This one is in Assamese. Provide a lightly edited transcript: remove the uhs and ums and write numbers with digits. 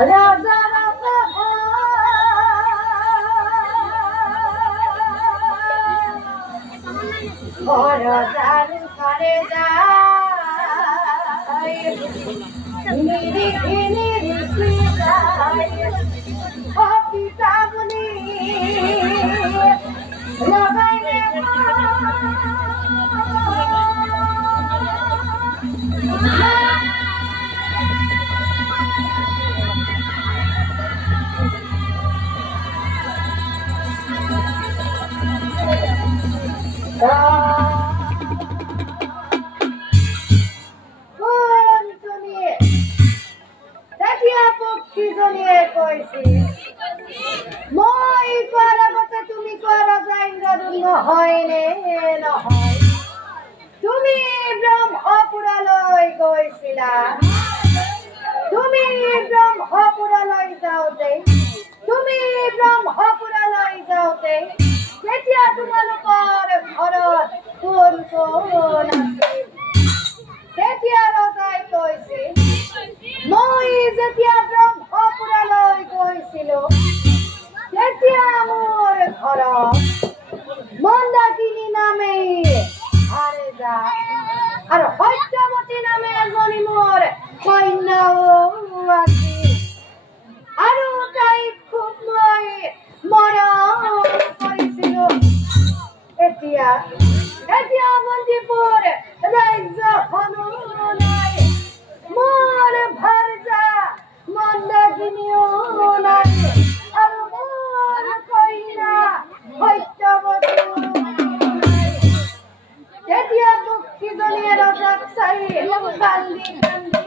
ৰাজা ৰাজা ৰাজাৰ ঘৰে যায় নিৰিখি নিৰিখি যায় পিতামনি লাগাইলে মই কোৱাৰ আগতে তুমি কোৱাৰ ৰজা ইন্দ্ৰদুম্ন হয়নে নহয় তুমি ব্ৰহ্মপুৰলৈ গৈছিলা তুমি ব্ৰহ্মপুৰলৈ যাওঁতে তেতিয়া তোমালোকৰ ঘৰত কোন কোন আছিল তেতিয়া ৰজাই কৈছিল মই যেতিয়া ব্ৰহ্মপুৰলৈ গৈছিলো তেতিয়া মোৰ ঘৰত মন্দাকিনী নামে আৰেজা আৰু সত্যৱতী নামে এজনী মোৰ কন্যাও আছিল আৰু তাইক খুব মই মৰম কৰিছিলো এতিয়া মন্দিপুৰ ৰাজ্যখনো নাই মোৰ ভাৰ্যা মন্দাকিনীও নাই আৰু মোৰ কন্যা সত্যৱতীও নাই তেতিয়া দুখীজনীয়ে ৰজাক চাই কান্দি কান্দি